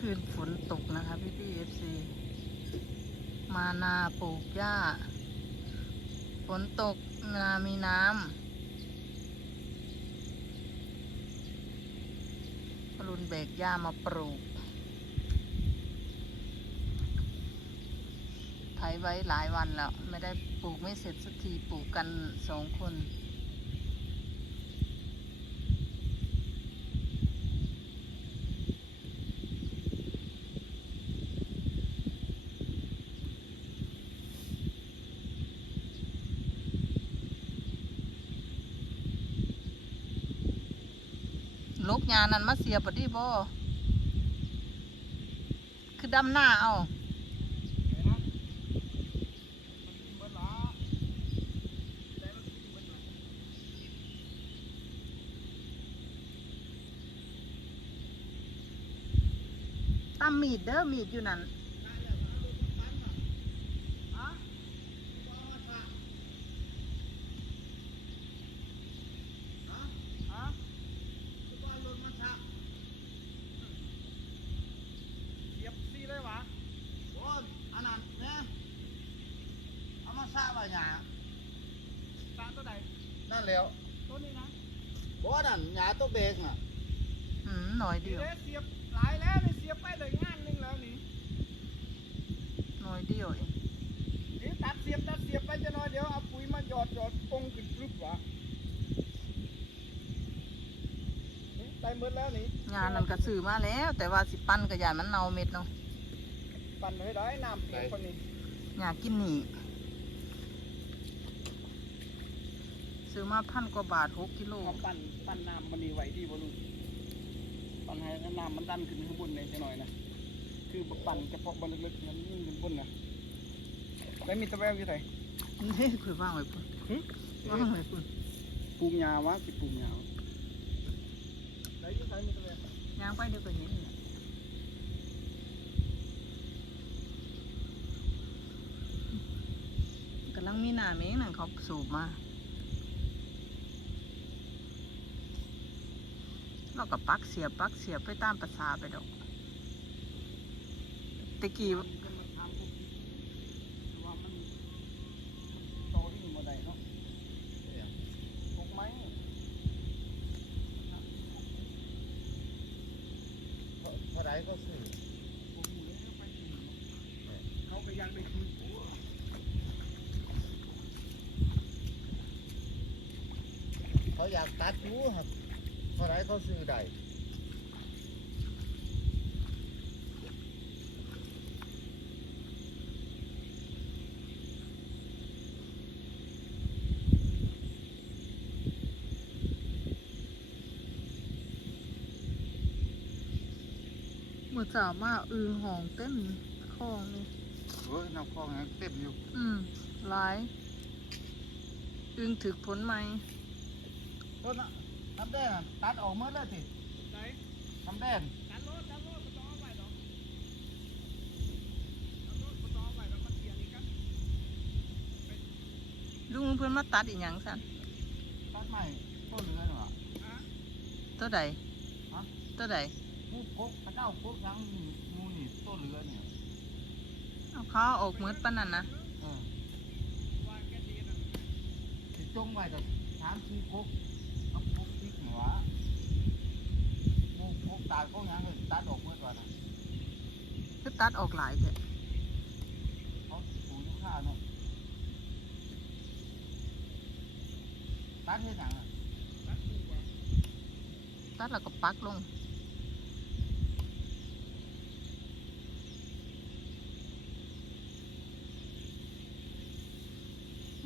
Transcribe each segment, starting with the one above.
คืนฝนตกนะคะพี่พี่เอฟซีมานาปลูกหญ้า ฝนตกนามีน้ำพรุนแบกหญ้ามาปลูกไถไว้หลายวันแล้ว ไม่ได้ปลูกไม่เสร็จสักทีปลูกกันสองคน ลูกยานั้นมาเสียบดีบ่คือดำหน้าเอาตามมีดเด้อมีดอยู่นั่นตาตัวใด นั่นแล้ว ตัวนี้นะ บ่นั่นหญ้า ตัวเบกน่ะอืมหน่อยเดียวเอ๊ะเสียบหลายแล้วนี่เสียบไปเลยงานหนึงแล้วนี่หน่อยเดียวเองนี่ตัดเสียบตัดเสียบไปจะน้อยเดี๋ยวเอาปุ๋ยมาหยอดหยอดปงขึ้นรึบวะนี่ได้หมดแล้วนี่งานนั้นก็ซื้อมาแล้ว แต่ว่าสิปั้นกระยานมันเนาเม็ดเนาะปั่นให้ได้น้ำเปียกคนนี้อยากกินหนี่ ซื้อมาพันกว่าบาทหกกิโลเอาปั่นปั่นน้ำมันนี่ไหวดีบ่ลุงปั่นให้น้ำมันดันขึ้นข้างบนเลยจะหน่อยนะคือปั่นเฉพาะบนลึกๆนั้นยิ่งขึ้นบนนะไม่มีตะแววอยู่ไหนนี่คือว่างไว้พุ่นหึว่างไว้พุ่นปลูกยาวะสิปลูกยาวไหนอยู่ไหนมีตะแววย่างไปเดี๋ยวก็เห็นเนี่ยกำลังมีหน้าเมงนั่นเขาสูบมา เราก็ปักเสียบปักเสียบไปตามภาษาไปดอกตะกี้ได้เนาะปลูกไม้เท่าไรก็ซื้อปลูกอยู่แล้วไปกินเขาไปยังไปกินเขาอยากตัดอยู่ครับ ท่าไรเขาซื้อได้เมื่อสาวมาอึงหองเต็มคลองนี่โอ้ยน้ำคลองยังเต็มอยู่อืมหลาย อึงถึกผลไหมต้นน่ะ น้ำแดงน่ะตัดออกหมดแล้วสิไหนน้ำแดงดันรถดันรถมาต่อไว้ดอกดันรถมาต่อไว้แล้วมันเสียนี่กันลุงเพื่อนมาตัดอีกอย่างสันตัดใหม่ต้นเหลือหรอฮะตัวใดฮะตัวใดปลูกกกพระเจ้าปลูกยังมูนี่ต้นเหลือเนี่ยเอาเขาเอาออกมืดปานนั้นนะเออว่าแกดีนั่นสิจงไว้แต่สามสี่กกกับกกพริกหนัวปลูกกก ตาดกกยังเลยตัดออกหมดว่าน่ะคือตัดออกหลายเถอะเขาปลูกอยู่ข้าเนาะตัดเฮ็ดหยังอะตัดปลูกว่าตัดแล้วก็ปักลง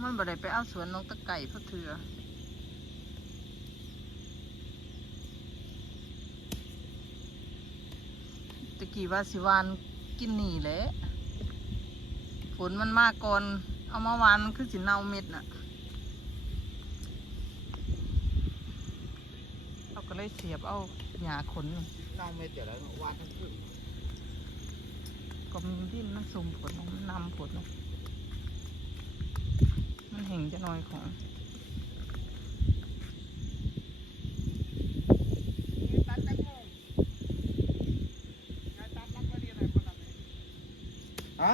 มันบ่ได้ไปเอาสวนนกตะไก่เพราะเถือะกี้ว่าสิวานกินหนีแหละฝนมันมากก่อน เอามาวานมันคือสิเน่าเม็ดน่ะเราก็เลยเสียบเอาหญ้าขนนี่น้ำเม็ดเดี๋ยวแล้ววาดทั้งคืนก็มีดินมันสุ่มผลมันนำผลนมันเห็นจะน้อยของ ฮะ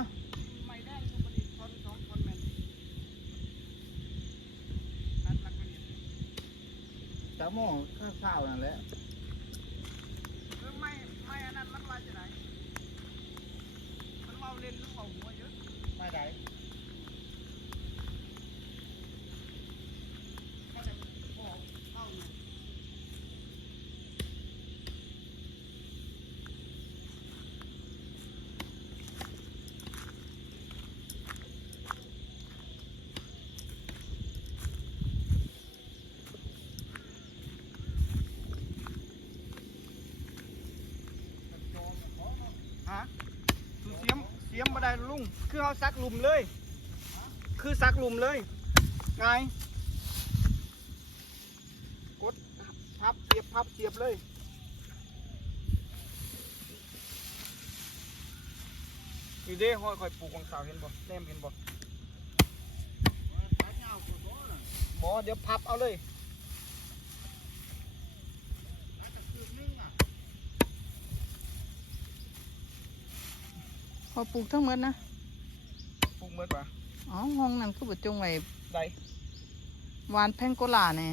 ไม่ได้อยู่บริคนสองคนแม่นตัดหลักไปนี่ ม้อข้าวๆนั่นแหละ เออไม่ไม่อันนั้นมันว่าจะไหนมันเมาเล่นหรือเมาหัวเยอะ ไม่ได้ ก็จะบอกเข้าอยู่ ฮะ สูเสียมเสียมบ่ได้ลุง คือเขาซักหลุมเลย คือซักหลุมเลย ไง กดพับเสียบพับเสียบเลยนี่เด้ห้อยคอยปลูกของสาวเห็นบ่แนมเห็นบ่บ่เดี๋ยวพับเอาเลย อปลูกทั้งหมดนะปลูกเมื่อปะอ๋อห้องนั้นคือบ่จงไว้ได้หวานแพงโกลาเนี่ย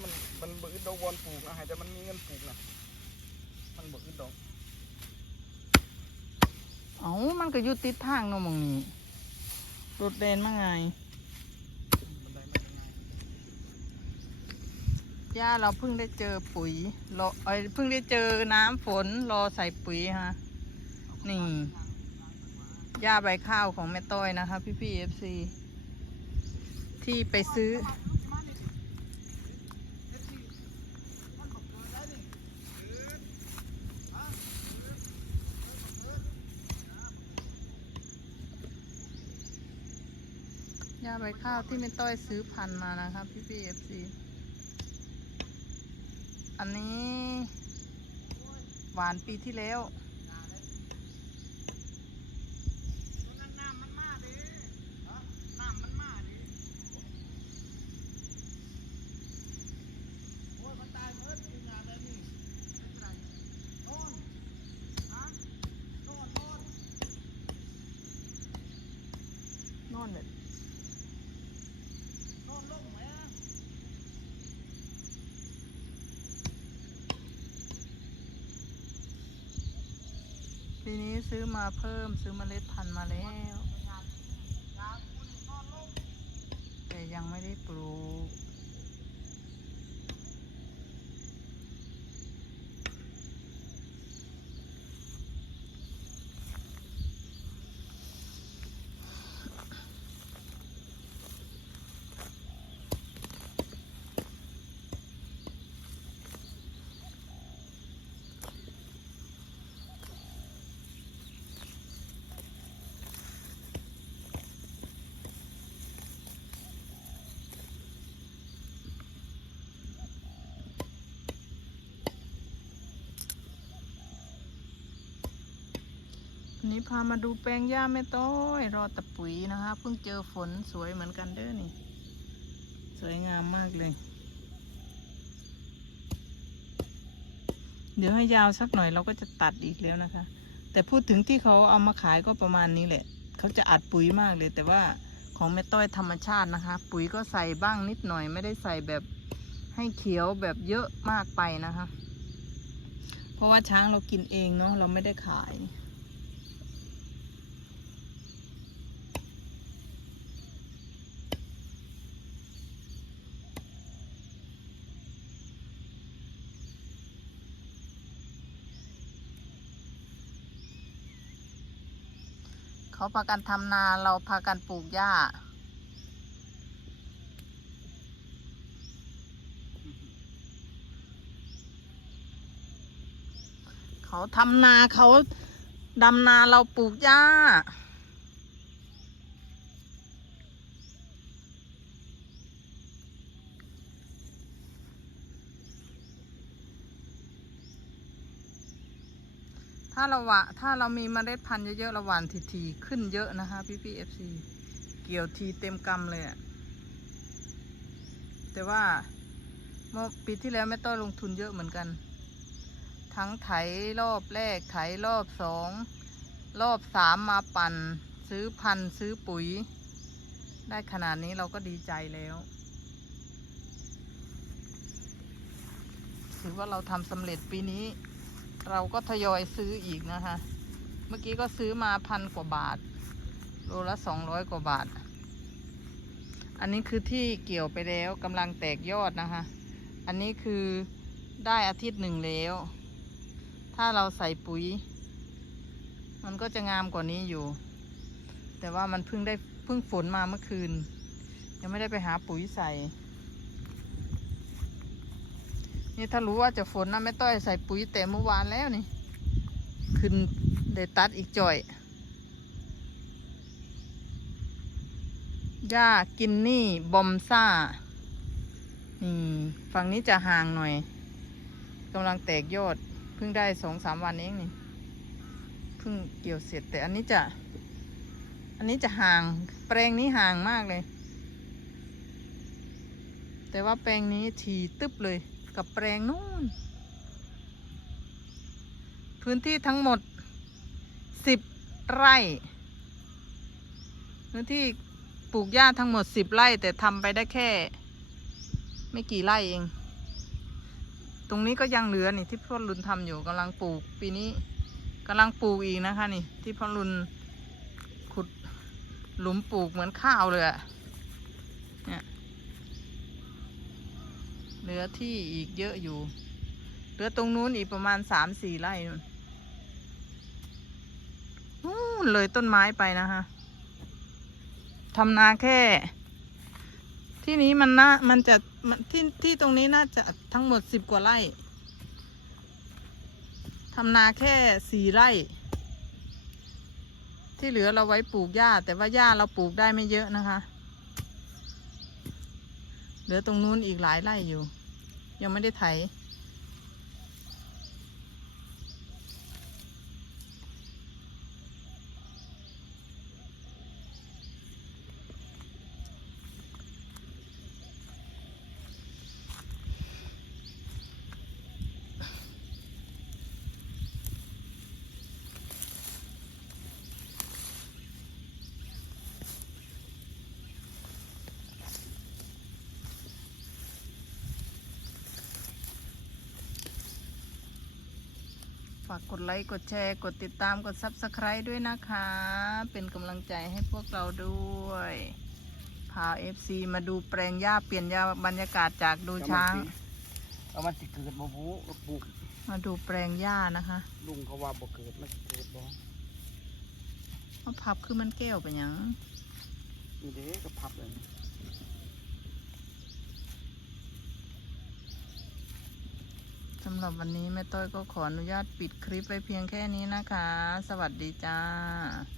มันมันบ่อึดดอกวอนปลูกนะให้แต่มันมีเงินปลูกนะมันบ่อึดดอกเอ้ามันก็อยู่ติดทางเนาะหมองนี้รถเดนมาไงมันได้มายังไงย่าเราเพิ่งได้เจอปุ๋ยรอเอ้ยเพิ่งได้เจอน้ำฝนรอใส่ปุ๋ยฮะ นี่ย่าใบข้าวของแม่ต้อยนะคะ พี่พี่เอฟซีที่ไปซื้อ ยาใบข้าวที่แม่ต้อยซื้อพันมานะคะพี่พี่เอฟซีอันนี้ หวานปีที่แล้ว น้ำมันมาเด้น้ำมันมาเด้โอ้ยมันตายเมื่อกินงานแบบนี้เป็นไรนอนฮะนอนนอน น อนเลยนอนลงไหมปีนี้ซื้อมาเพิ่มซื้อเมล็ดพันธุ์มาแล้ว แต่ยังไม่ได้ปลูก วั นี้พามาดูแปลงหญ้าแม่ต้อยรอตะปุ๋ยนะคะเพิ่งเจอฝนสวยเหมือนกันเด้อนี่ สวยงามมากเลย เดี๋ยวให้ยาวสักหน่อยเราก็จะตัดอีกแล้วนะคะ แต่พูดถึงที่เขาเอามาขายก็ประมาณนี้แหละ เขาจะอัดปุ๋ยมากเลย แต่ว่าของแม่ต้อยธรรมชาตินะคะ ปุ๋ยก็ใส่บ้างนิดหน่อยไม่ได้ใส่แบบให้เขียวแบบเยอะมากไปนะคะ เพราะว่าช้างเรากินเองเนาะเราไม่ได้ขาย เขาพากันทำนาเราพากันปลูกหญ้า เขาทำนาเขาดำนาเราปลูกหญ้า ถ้าเราหวะถ้าเรามีเมล็ดพันธุ์เยอะๆเราหว่านทีๆขึ้นเยอะนะคะพี่พี่เอฟซีเกี่ยวทีเต็มกำเลยอะแต่ว่าเมื่อปีที่แล้วแม่ต้อยลงทุนเยอะเหมือนกัน ทั้งไถรอบแรกไถรอบสองรอบสามมาปั่น ซื้อพันธุ์ซื้อปุ๋ย ได้ขนาดนี้เราก็ดีใจแล้ว ถือว่าเราทำสำเร็จปีนี้ เราก็ทยอยซื้ออีกนะคะ เมื่อกี้ก็ซื้อมาพันกว่าบาท โลละสองร้อยกว่าบาท อันนี้คือที่เกี่ยวไปแล้วกำลังแตกยอดนะคะ อันนี้คือได้อาทิตย์หนึ่งแล้ว ถ้าเราใส่ปุ๋ย มันก็จะงามกว่านี้อยู่ แต่ว่ามันเพิ่งได้เพิ่งฝนมาเมื่อคืน ยังไม่ได้ไปหาปุ๋ยใส่ นี่ถ้ารู้ว่าจะฝนนะไม่ต้อยใส่ปุ๋ยแต่เมื่อวานแล้วนี่ ขึ้นได้ตัดอีกจ่อยหญ้ากินนี่บอมซ่า นี่ ฝั่งนี้จะห่างหน่อยกำลังแตกยอด เพิ่งได้สองสามวันเองนี่ เพิ่งเกี่ยวเสร็จแต่อันนี้จะ อันนี้จะห่าง แปลงนี้ห่างมากเลย แต่ว่าแปลงนี้ทีตึ๊บเลย กับแปลงนู่น พื้นที่ทั้งหมดสิบไร่พื้นที่ปลูกหญ้าทั้งหมดสิบไร่ แต่ทำไปได้แค่ ไม่กี่ไร่เอง ตรงนี้ก็ยังเหลือนี่ที่พ่อรุนทำอยู่กำลังปลูก ปีนี้กำลังปลูกอีกนะคะนี่ ที่พ่อรุนขุดหลุมปลูกเหมือนข้าวเลยอะเนี่ย เหลือที่อีกเยอะอยู่ เหลือตรงนู้นอีกประมาณสามสี่ไร่นู่นเลยต้นไม้ไปนะคะทำนาแค่ ที่นี้มันน่ามันจะมันที่ที่ตรงนี้น่าจะทั้งหมดสิบกว่าไร่ทำนาแค่สี่ไร่ ที่เหลือเราไว้ปลูกหญ้า แต่ว่าหญ้าเราปลูกได้ไม่เยอะนะคะ เหลือตรงนู้นอีกหลายไร่อยู่ ยังไม่ได้ไถากกดไลค์กดแชร์ กดติดตามกด Subscribe ด้วยนะคะ เป็นกำลังใจให้พวกเราด้วย พา FC มาดูแปลงหญ้าเปลี่ยนหญ้าบรรยากาศจากดูช้าง เอามันสิเกิดบ่บูก็ปลูกมาดูแปลงหญ้านะคะลุงเขาว่าบ่เกิดมันสิเกิดบ่มะพับคือมันแก้วเป็นหยังนี่เด้ก็พับเลย สำหรับวันนี้แม่ต้อยก็ขออนุญาตปิดคลิปไปเพียงแค่นี้นะคะ สวัสดีจ้า